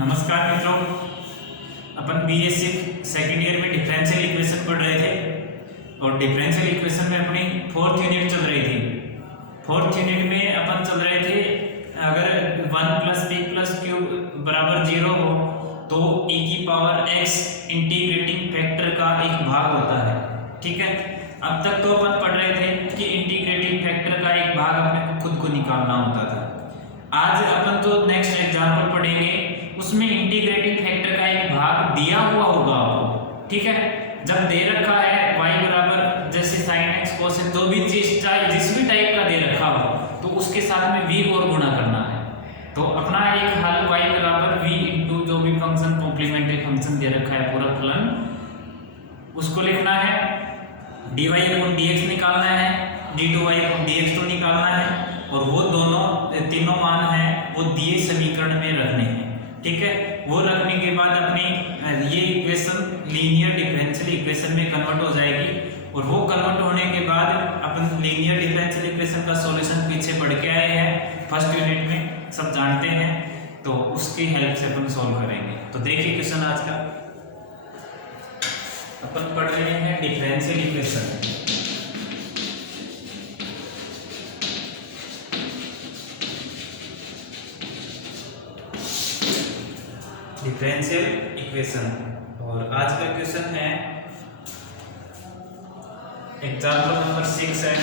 नमस्कार मित्रों, अपन BSc second year में डिफरेंशियल इक्वेशन पढ़ रहे थे और डिफरेंशियल इक्वेशन में अपनी फोर्थ यूनिट चल रही थी। फोर्थ यूनिट में अपन चल रहे थे अगर 1 + b + q = 0 हो तो e की पावर x इंटीग्रेटिंग फैक्टर का एक भाग होता है। ठीक है, अब तक तो अपन पढ़ रहे थे कि इंटीग्रेटिंग फैक्टर का एक भाग अपने खुद को निकालना होता था। आज अपन तो नेक्स्ट एग्जाम्पल पढ़ेंगे, उसमें इंटीग्रेटिंग फैक्टर का एक भाग दिया हुआ होगा आपको। ठीक है, जब दे रखा है y बराबर जैसे sin x cos x, जो भी चीज चाहे जिस भी टाइप का दे रखा हो तो उसके साथ में v और गुणा करना है। तो अपना एक हल y बराबर v इंटू जो भी फंक्शन कॉम्प्लीमेंट्री फंक्शन दे रखा है पूरा फलन, उसको लिखना है। dy/dx निकालना है, d2y/dx तो निकालना है और वो दोनों तीनों मान हैं वो दिए समीकरण में रखने हैं। ठीक है, वो रखने के बाद अपनी ये इक्वेशन लीनियर डिफरेंशियल इक्वेशन में कन्वर्ट हो जाएगी और वो कन्वर्ट होने के बाद अपन लीनियर डिफरेंशियल इक्वेशन का सॉल्यूशन पीछे पढ़ के आए हैं, फर्स्ट यूनिट में सब जानते हैं, तो उसकी हेल्प से अपन सॉल्व करेंगे। तो देखिए क्वेश्चन आज का अपन पढ़ रहे हैं डिफरेंशियल इक्वेशन। डिफरेंशियल इक्वेशन और आज का क्वेश्चन है एग्जाम्पल नंबर 6 है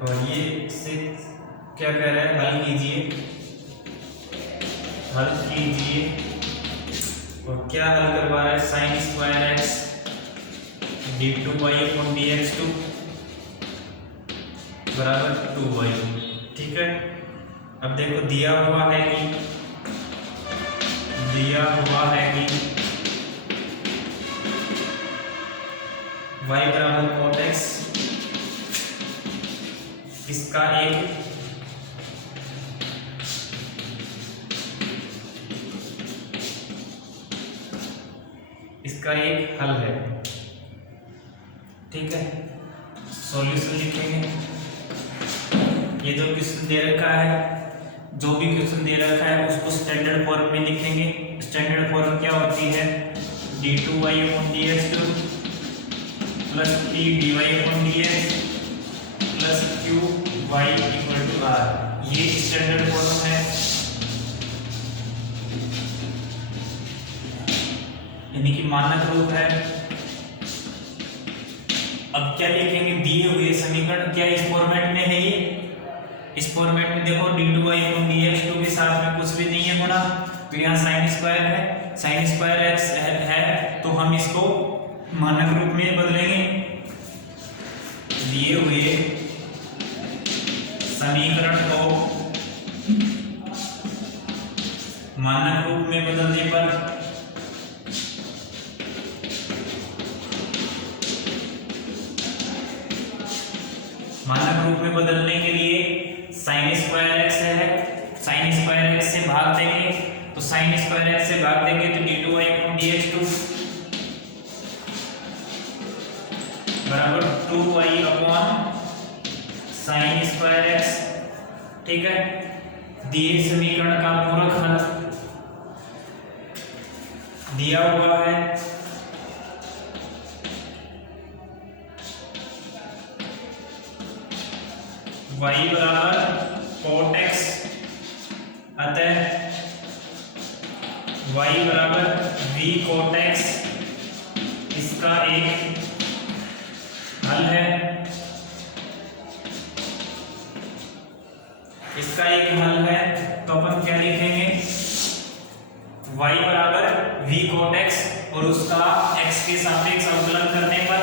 और ये 6 क्या कह रहा है, हल कीजिए और क्या हल करवा रहा है, sin² x d2y/dx बराबर 2y। ठीक है, अब देखो दिया हुआ है कि y बराबर cot x, इसका एक हल है। ठीक है, सॉल्यूशन लिखेंगे। ये जो क्वेश्चन दे रखा है, जो भी क्वेश्चन दे रखा है उसको स्टैंडर्ड फॉर्म में लिखेंगे। स्टैंडर्ड फॉर्म क्या होती है, d2y/dx plus p dy/dx plus qy = r, ये स्टैंडर्ड फॉर्म है, यानी कि मानक रूप है। अब क्या लिखेंगे, दिए हुए समीकरण क्या इस फॉर्मेट में है, ये इस फॉर्मेट में देखो d2y/dx के साथ में कुछ भी नहीं है गुणा, तो यहाँ sin² है, sin² x है तो हम इसको मानक रूप में बदलेंगे। दिए हुए समीकरण को मानक रूप में बदलने पर मानक रूप में बदलने के लिए sin² x है, sin² x से भाग देंगे तो sin² x से भाग देंगे तो d2y/dx बराबर 2y/sin² x। ठीक है, दिए समीकरण का पूरक हल दिया हुआ है, y बराबर cot x, अतः y बराबर v cot x, इसका एक हल है। इसका एक हल है तो अपन क्या लिखेंगे, y बराबर v cot x और उसका x के सापेक्ष अवकलन करने पर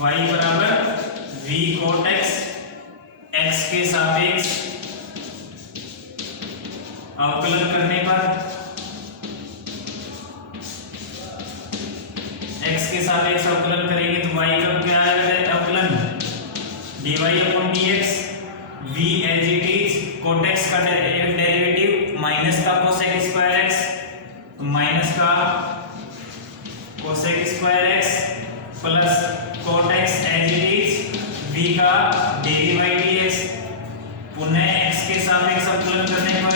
y बराबर v cot x, x के सापेक्ष अवकलन करने पर x के सापेक्ष अवकलन करेंगे तो y का क्या आएगा अवकलन, dy/dx, v as it is, cot x का डेरिवेटिव माइनस का cosec² x, तो माइनस का cosec² x plus cot x as it is, v का dy/dx, पुनः x के सापेक्ष अवकलन करने पर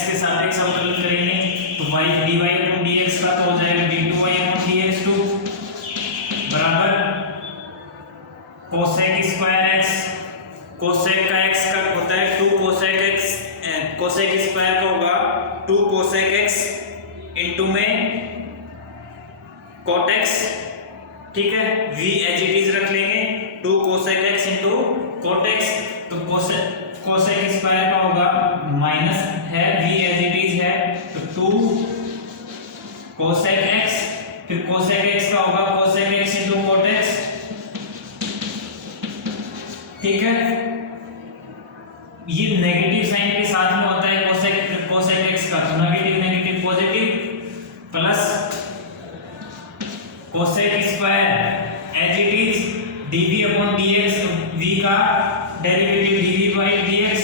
x के सापेक्ष अवकलन करेंगे तो y dy/dx का तो हो जाएगा d2y/dx2 बराबर कोसेक स्क्वायर x, कोसेक का x का होता है 2 कोसेक x, कोसेक स्क्वायर का होगा 2 कोसेक x इनटू में cot x, ठीक है। v एज इट इज रख लेंगे 2 cosec x into cot x, तो कोसेक स्क्वायर का होगा माइनस है v एज इट इज है तो 2 कोसेक x, फिर कोसेक x का होगा cosec x into cot x, ठीक है। ये नेगेटिव साइन के साथ में होता है कोसेक x का, तो negative negative positive plus cosec square as it is dv/dx, v का डेरिवेटिव dv/dx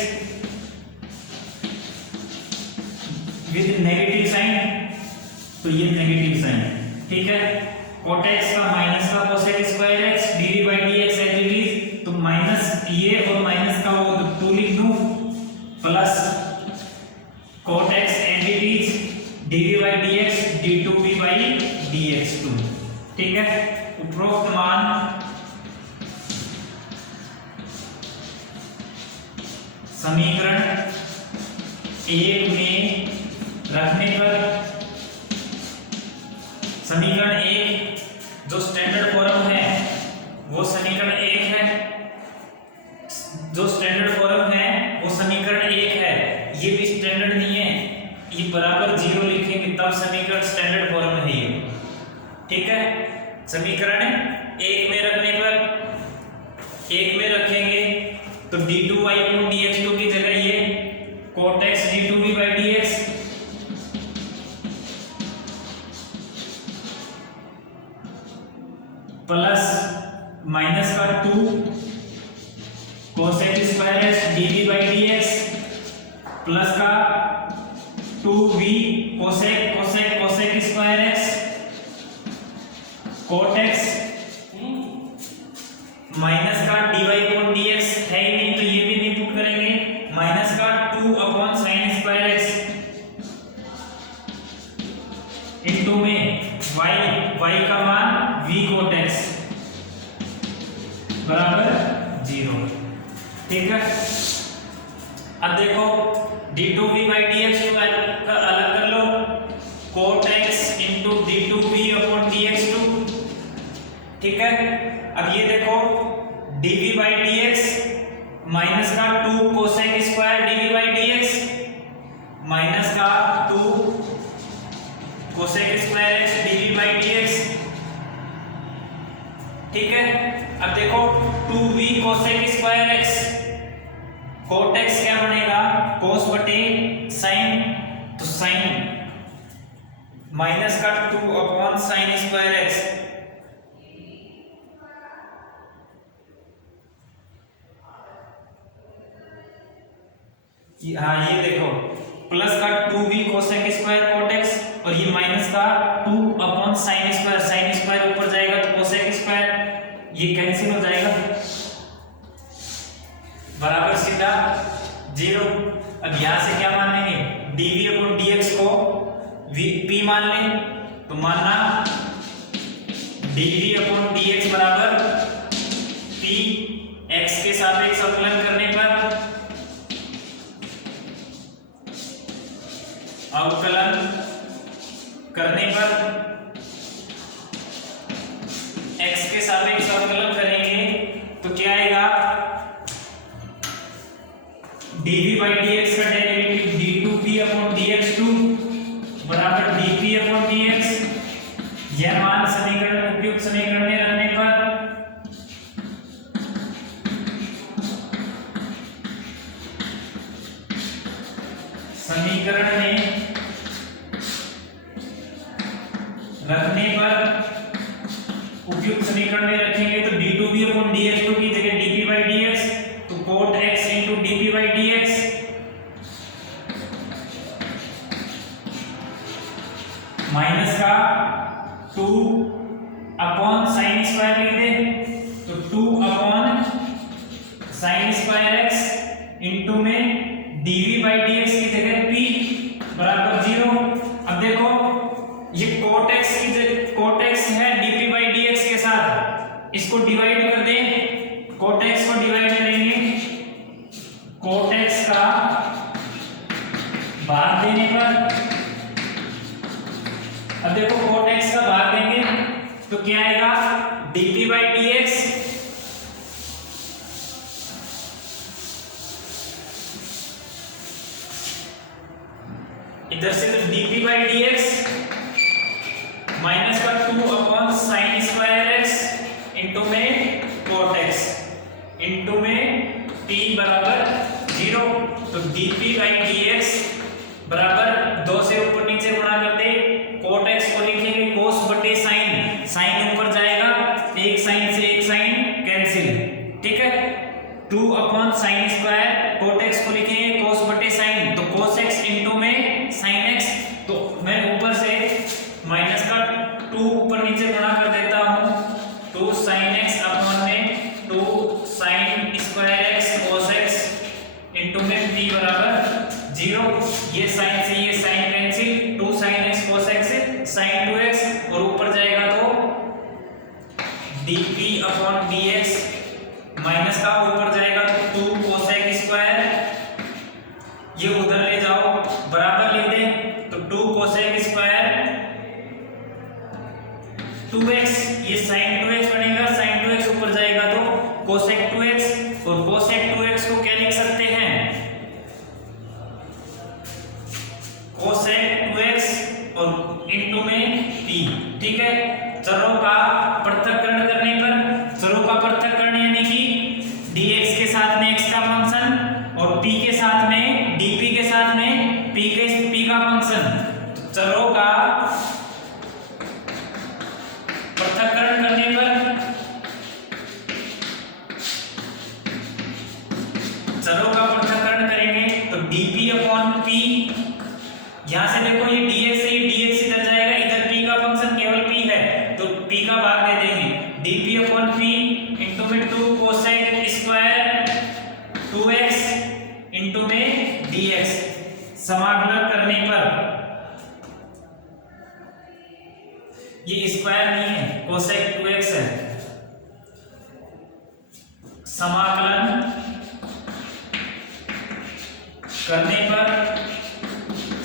विद नेगेटिव साइन, तो ये नेगेटिव साइन, ठीक है। cot x का माइनस का cosec square x dv/dx as it is, तो माइनस ये और माइनस का वो 2 लिख दूं plus cot x as it is dv/dx d2v/dx2, ठीक है। उपरोक्त मान समीकरण 1 में रखने पर, समीकरण 1 जो स्टैंडर्ड फॉर्म है वो समीकरण 1 है, जो स्टैंडर्ड फॉर्म है वो समीकरण 1 है, ये भी स्टैंडर्ड नहीं है, ये बराबर 0 लिखेंगे तब समीकरण स्टैंडर्ड फॉर्म है ये, ठीक है। समीकरण 1 में रखने पर 1 में रखेंगे तो d2y/dx2 की जगह ये cot x d2v/dx plus minus का 2 cosec square x dv/dx plus का 2v cosec square x cot x minus का dy/dx है ही नहीं तो ये भी नहीं पुट करेंगे, माइनस का 2/sin स्क्वायर x इनटू में y का मान v cot x बराबर 0, ठीक है। अब देखो d2v/dx को अलग कर लो, cot x इनटू d2v/dx2, ठीक है। अब ये देखो dv/dx माइनस का 2 कोसेक स्क्वायर dv/dx माइनस का 2 कोसेक स्क्वायर x dv/dx, ठीक है। अब देखो 2v cosec square x, cot x क्या बनेगा cos बटे sin, तो sin माइनस का 2/sin स्क्वायर x, हाँ ये देखो प्लस का 2v cosec square cot x और ये माइनस का 2/sin स्क्वायर ऊपर जाएगा तो कोसेक स्क्वायर, ये कैंसिल हो जाएगा बराबर सीधा 0। अब यहां से क्या मान लेंगे dv/dx को p मान लें, तो मानना dv/dx बराबर p, x के सापेक्ष अवकलन करने पर x के सापेक्ष अवकलन करेंगे तो क्या आएगा dv/dx का डेरिवेटिव d2p/dx2 बराबर dp/dx, यह मान समीकरण उपयुक्त समीकरण में रखने पर समीकरण में उपयुक्त समीकरण में रखेंगे तो d2v/dx2 की जगह dp/dx, तो cot x into dp/dx minus का 2/sin स्क्वायर लिख दे, तो 2/sin स्क्वायर x इंटू में dv/dx की जगह p पर अब देखो cot x का भाग देंगे तो क्या आएगा dp/dx इधर से तो dp/dx माइनस का 2/sin² x इंटू में cot x इंटू में p बराबर 0। तो dp/dx बराबर 2 से ऊपर नीचे गुणा कर दे, cot x को लिखेंगे cos बटे sin, sin ऊपर जाएगा, एक sin से एक sin कैंसिल, ठीक है। 2/sin² cot x को लिखेंगे cos बटे sin, तो cos x इंटू में sin x, तो मैं ऊपर से माइनस का 2 ऊपर नीचे गुणा कर देता हूं, 2 sin x अपॉन में 2 sin² x cos x into में p बराबर 0। ये sin से ये sin cancel, 2 sin x cos x sin 2x और ऊपर जाएगा तो dp/dx माइनस का ऊपर जाएगा तो 2 cos x², ये उधर ले जाओ बराबर लिख दें तो 2 cos x² 2x, ये sin 2x बनेगा, sin 2x ऊपर जाएगा तो cos 2x, और cos 2x को क्या लिख सकते हैं cos 2x और इंटू में p, ठीक है। चरों का पृथक्करण करने पर, चरों का पृथक्करण यानी कि dx के साथ में x का फंक्शन और p के साथ में dp के साथ में p का फंक्शन, चरों का पृथक्करण करने पर, चरों का पृथक्करण करेंगे तो dp/p, यहां से देखो ये dx से dx इधर जाएगा, इधर p का फंक्शन केवल p है तो p का भाग दे देंगे, dp/p इंटू में 2 cos x² 2x इंटू में dx, समाकलन करने पर ये स्क्वायर नहीं है, cos 2x है, समाकलन करने पर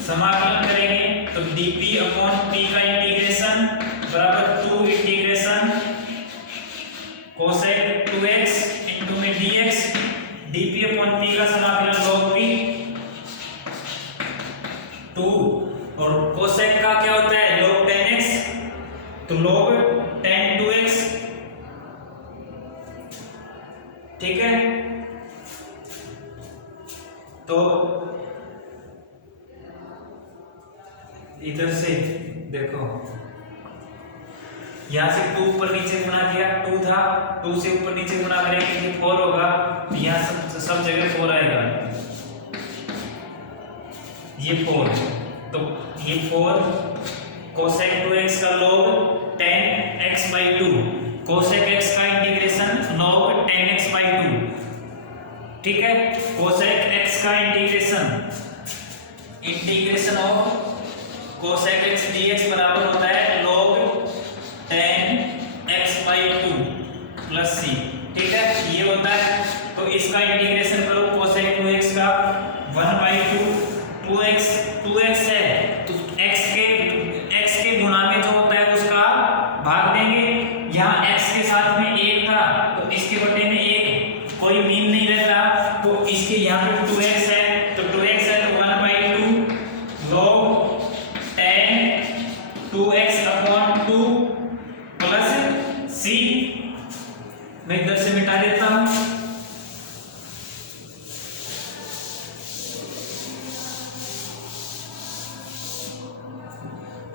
समाकलन करेंगे तो dp/p का इंटीग्रेशन बराबर 2 इंटीग्रेशन cos 2x इंटू में dx, dp/p का समाकलन log p 2, और cosec का क्या होता है log 10x, तो log 10 2x, ठीक है। तो इधर से देखो यहां से 2 ऊपर नीचे गुणा किया, 2 था, 2 से ऊपर नीचे गुणा करेंगे तो 4 होगा, तो यहां सब जगह 4 आएगा, ये 4, तो ये 4 cosec 2x का log 10x/2, cosec x का इंटीग्रेशन log 10x/2, ठीक है। cosec x का integration of cosec x dx बराबर होता है log 10x/2 प्लस c, ठीक है, ये होता है। तो इसका इंटीग्रेशन करो cosec 2x का 1/2, 2x है तो x के गुणा में जो होता है उसका भाग देंगे, यहाँ x के साथ में 1 था तो इसके बटे में 1, कोई मीन नहीं रहता, तो इसके यहाँ पे 2x है तो 2x है तो 1/2 log 10 2x/2 प्लस c, मैं इधर से मिटा देता हूं।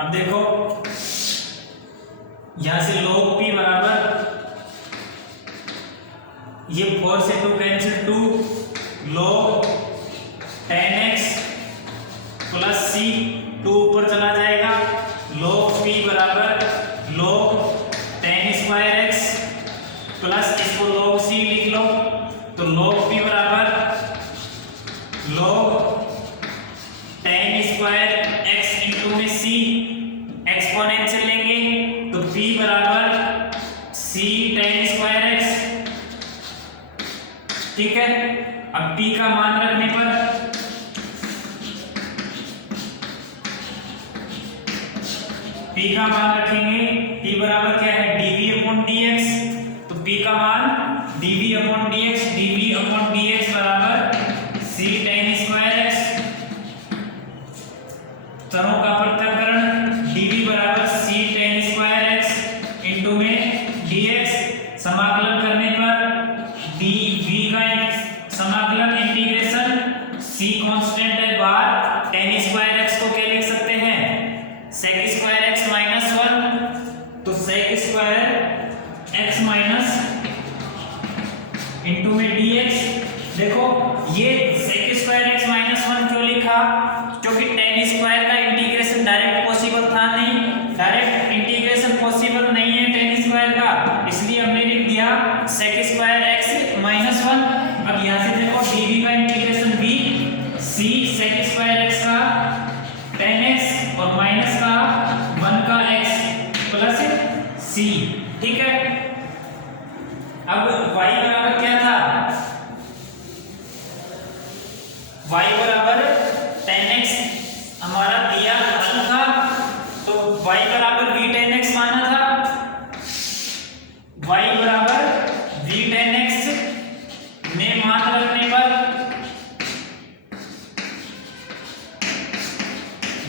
अब देखो यहां से log p बराबर, ये 4 से 2 cancel, 2 log 10x plus c, 2 ऊपर चला जाएगा, log p बराबर log 10² x प्लस इसको log c लिख लो, तो log p बराबर log 10² x इंटू में c, एक्सपोनेंशियल लेंगे तो p बराबर c 10² x, ठीक है। अब p का मान रखने पर p का मान रखेंगे, p बराबर क्या है dv अपॉन dx, तो p का मान dv अपॉन dx बराबर c tan स्क्वायर x, तरों का पृथक्करण dv बराबर c tan square x into में dx, समाकलन करने पर dv का समाकलन इंटीग्रेशन c कांस्टेंट है बार tan स्क्वायर x को क्या लिख सकते हैं sec स्क्वायर x माइनस 1, तो sec square x minus into में dx। देखो ये sec स्क्वायर x माइनस 1 क्यों लिखा, क्योंकि tan स्क्वायर का इंटीग्रेशन डायरेक्ट पॉसिबल था नहीं, डायरेक्ट इंटीग्रेशन पॉसिबल नहीं है tan स्क्वायर का, इसलिए हमने लिख दिया sec स्क्वायर x माइनस 1। अब यहाँ से देखो dv का integration v, c sec square x का tan x और माइनस का 1 का x प्लस c, ठीक है। अब y बराबर क्या था, y बराबर tan x हमारा दिया हल था, तो y बराबर v tan x माना था, y बराबर v tan x में मान रखने पर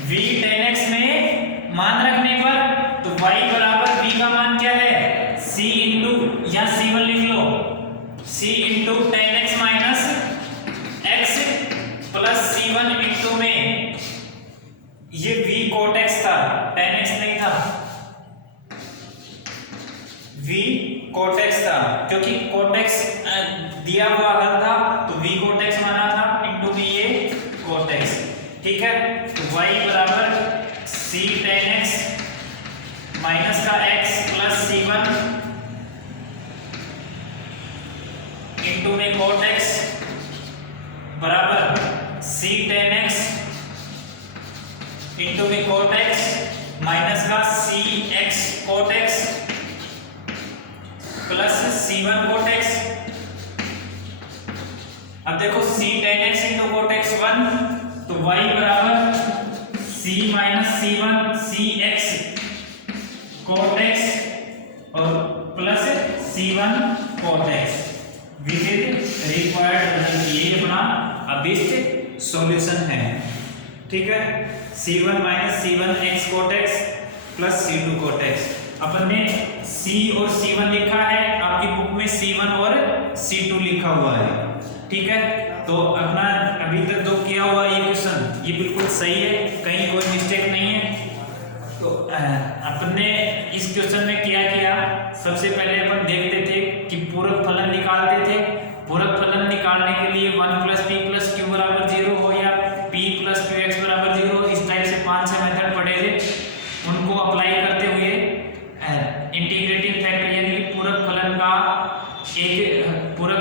v tan x में मान रखने पर तो y बराबर v का मान क्या है c इंटू या c1 लिख लो, c into tan x minus x plus c1 into में ये v cot x था, tan x नहीं था, v cot x था, क्योंकि cot x दिया हुआ हल था तो v cot x माना था इंटू में ये cot x, ठीक है। तो y बराबर c tan x माइनस का x प्लस c1 इंटू में cot x बराबर c tan x इंटू में cot x माइनस का c x cot x plus c1 cot x। अब देखो c tan x into cot x 1, तो y बराबर c minus c1 c x cot x और plus c1 cot x with required result, ये अपना अभिष्ट solution है, ठीक है। c1 minus c1 x cot x plus c2 cot x, अपन ने c और c1 लिखा है, आपकी बुक में c1 और c2 लिखा हुआ है, ठीक है। तो अपना अभी तक जो किया हुआ ये क्वेश्चन ये बिल्कुल सही है, कहीं कोई मिस्टेक नहीं है। तो अपन ने इस क्वेश्चन में क्या किया, सबसे पहले अपन देखते थे कि पूरक फलन निकालते थे, पूरक फलन निकालने के लिए 1 प्लस पी प्लस क्यू बराबर 0 हो या p प्लस क्यू एक्स बराबर 0, इस टाइप से 5-6 मेथड पढ़े थे, उनको अप्लाई करते हुए इंटीग्रेटिंग फैक्टर यानी कि पूरक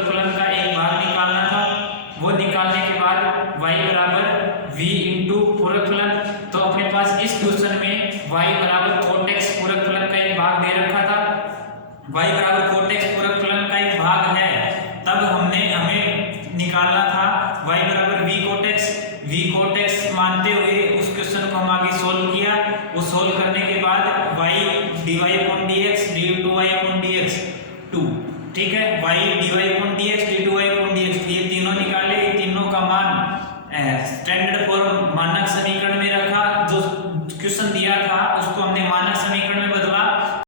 फलन का एक भाग निकालना था, वो निकालने के बाद y बराबर v इंटू पूरक फलन, तो अपने पास इस क्वेश्चन में y बराबर cot x पूरक फलन का एक भाग दे रखा था, y बराबर cot x पूरक फलन का एक भाग है, तब हमें निकालना था y बराबर v cot x मानते हुए उस क्वेश्चन को हम आगे सोल्व किया, वो सोल्व करने के बाद y dy upon dx d2y upon dx 2, ठीक है, y dy upon dx d2y upon dx, ये तीनों निकाले, ये तीनों का मान